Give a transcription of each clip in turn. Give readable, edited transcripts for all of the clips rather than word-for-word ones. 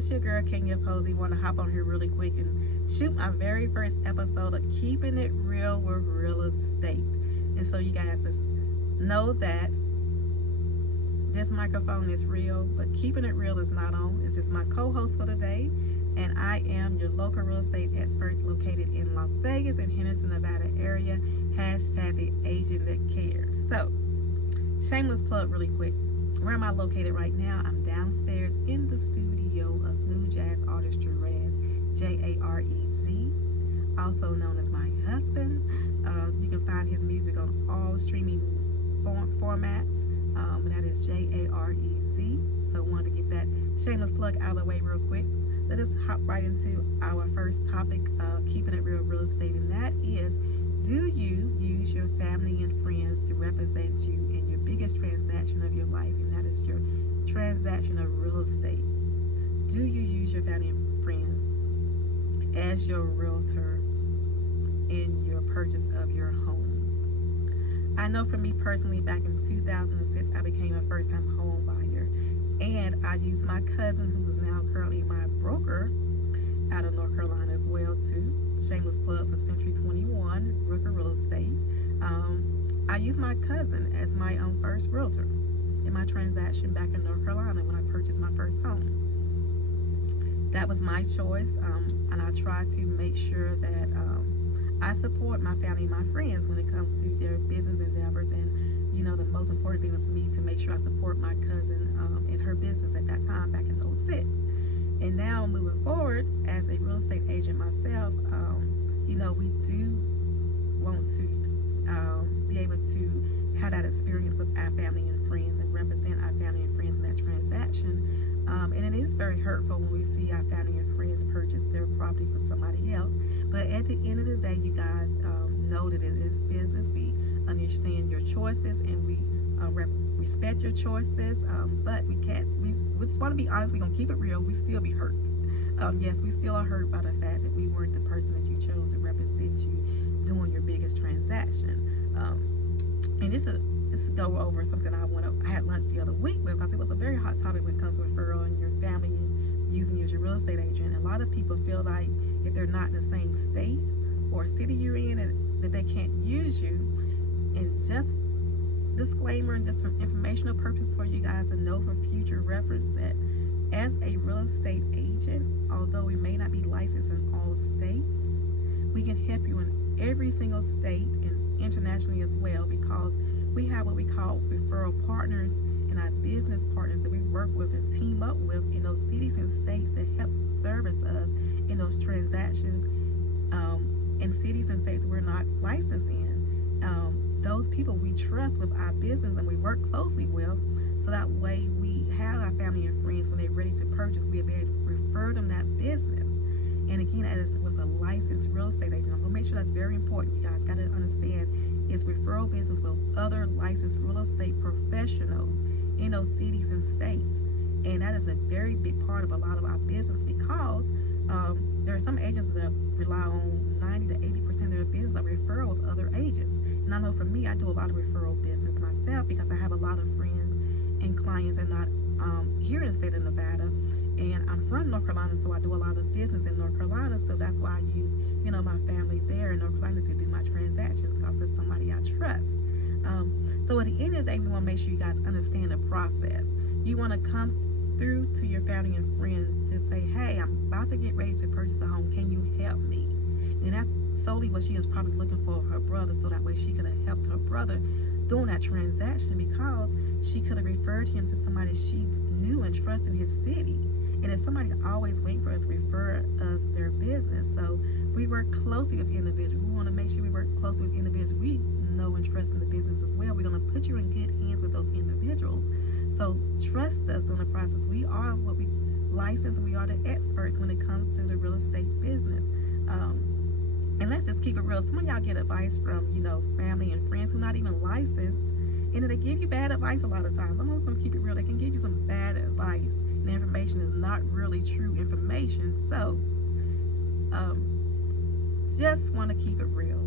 It's your girl Kenya Posey. Want to hop on here really quick and shoot my very first episode of Keeping It Real with Real Estate. And so you guys just know that this microphone is real, but Keeping It Real is not on. It's just my co-host for the day, and I am your local real estate expert located in Las Vegas and Henderson, Nevada area. Hashtag the agent that cares. So, shameless plug really quick. Where am I located right now? I'm downstairs in the studio of Smooth Jazz Artist Jerez, J-A-R-E-Z, also known as my husband. You can find his music on all streaming formats. That is J-A-R-E-Z. So wanted to get that shameless plug out of the way real quick. Let us hop right into our first topic of Keeping It Real Real Estate, and that is, do you use your family and friends to represent you in your biggest transaction of your life, and that is your transaction of real estate? Do you use your family and friends as your realtor in your purchase of your homes? I know for me personally, back in 2006, I became a first-time home buyer, and I used my cousin, who is now currently my broker out of North Carolina as well too. Shameless plug for Century 21 Brooker Real Estate. I used my cousin as my first realtor in my transaction back in North Carolina when I purchased my first home. That was my choice, and I try to make sure that I support my family and my friends when it comes to their business endeavors. And you know, the most important thing was for me to make sure I support my cousin in her business at that time back in 2006. And now moving forward as a real estate agent myself, you know, we do want to be able to have that experience with our family and friends and represent our family and friends in that transaction. And it is very hurtful when we see our family and friends purchase their property for somebody else. But at the end of the day, you guys know that it is business. We understand your choices, and we respect your choices, but we just want to be honest. We're going to keep it real. We still be hurt. Yes, we still are hurt by the fact that we weren't the person that you chose to represent you doing your biggest transaction. And just to go over something I had lunch the other week with, because it was a very hot topic when it comes to referral and your family and using you as your real estate agent. A lot of people feel like if they're not in the same state or city you're in, that they can't use you. And just disclaimer and just for informational purpose for you guys to know for future reference, that as a real estate agent, although we may not be licensed in all states, we can help you in every single state and internationally as well, because we have what we call referral partners and our business partners that we work with and team up with in those cities and states that help service us in those transactions in cities and states we're not licensed in. Those people we trust with our business and we work closely with, so that way we have our family and friends, when they're ready to purchase, we'll be able to refer them that business. And again, as with a licensed real estate agent, I'm going to make sure that's very important. You guys got to understand, it's referral business with other licensed real estate professionals in those cities and states. And that is a very big part of a lot of our business, because there are some agents that rely on 90 to 80% of their business are referral with other agents. And I know for me, I do a lot of referral business myself, because I have a lot of friends and clients that are not here in the state of Nevada. And I'm from North Carolina, so I do a lot of business in North Carolina. So that's why I use, you know, my family there in North Carolina to do my transactions, because it's somebody I trust. So at the end of the day, we want to make sure you guys understand the process. You want to come through to your family and friends to say, hey, I'm about to get ready to purchase a home. Can you help me? And that's solely what she was probably looking for her brother, so that way she could have helped her brother doing that transaction, because she could have referred him to somebody she knew and trusted in his city. And if somebody always wait for us to refer us their business, so we work closely with individuals. We want to make sure we work closely with individuals we know and trust in the business as well. We're going to put you in good hands with those individuals. So trust us during the process. We are what we license. We are the experts when it comes to the real estate business. And let's just keep it real. Some of y'all get advice from, you know, family and friends who are not even licensed, and they give you bad advice a lot of times. I'm just going to keep it real. They can give you some bad advice, and the information is not really true information. So just want to keep it real.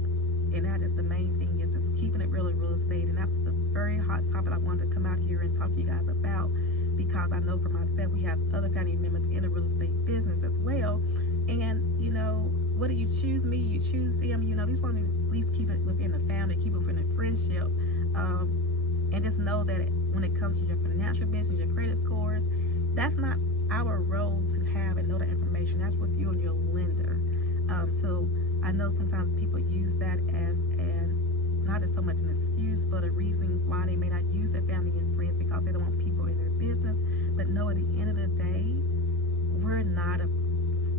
And that is the main thing, is just keeping it real in real estate. And that was the very hot topic I wanted to come out here and talk to you guys about, because because I know for myself, we have other family members in the real estate business as well. And, whether you choose me, you choose them, these want to at least keep it within the family, keep it within the friendship. And just know that when it comes to your financial business, your credit scores, that's not our role to have and know that information. That's with you and your lender. So I know sometimes people use that as not as so much an excuse, but a reason why they may not use their family and friends because they don't want people in their business. But no, at the end of the day, we're not a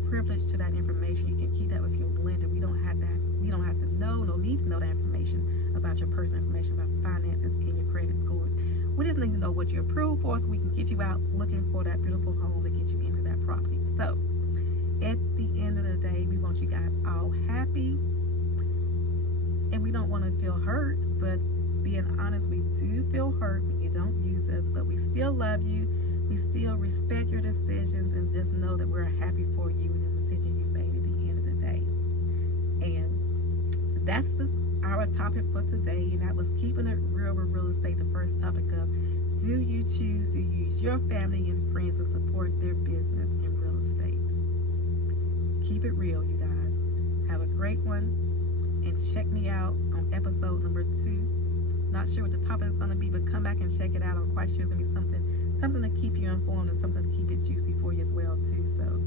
privilege to that information. You can keep that with your lender. We don't have that. We don't have to know, no need to know that information about your personal information, about finances and your credit scores. We just need to know what you're approved for so we can get you out looking for that beautiful home to get you into that property. So at the end of the day, we want you guys all happy, and we don't want to feel hurt, but being honest, we do feel hurt when you don't use us, but we still love you. We still respect your decisions, and just know that we're happy for you and the decision you made at the end of the day. And that's just our topic for today, and that was keeping it real with real estate. The first topic of, do you choose to use your family and friends to support their business in real estate? Keep it real, you guys. Have a great one, and check me out on episode number 2. Not sure what the topic is going to be, but come back and check it out. I'm quite sure it's going to be something to keep you informed and something to keep it juicy for you as well too. So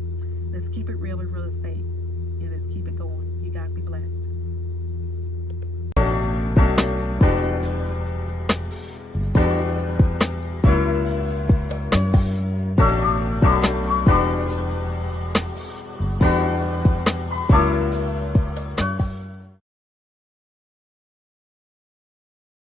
let's keep it real with real estate, and let's keep it going. You guys be blessed.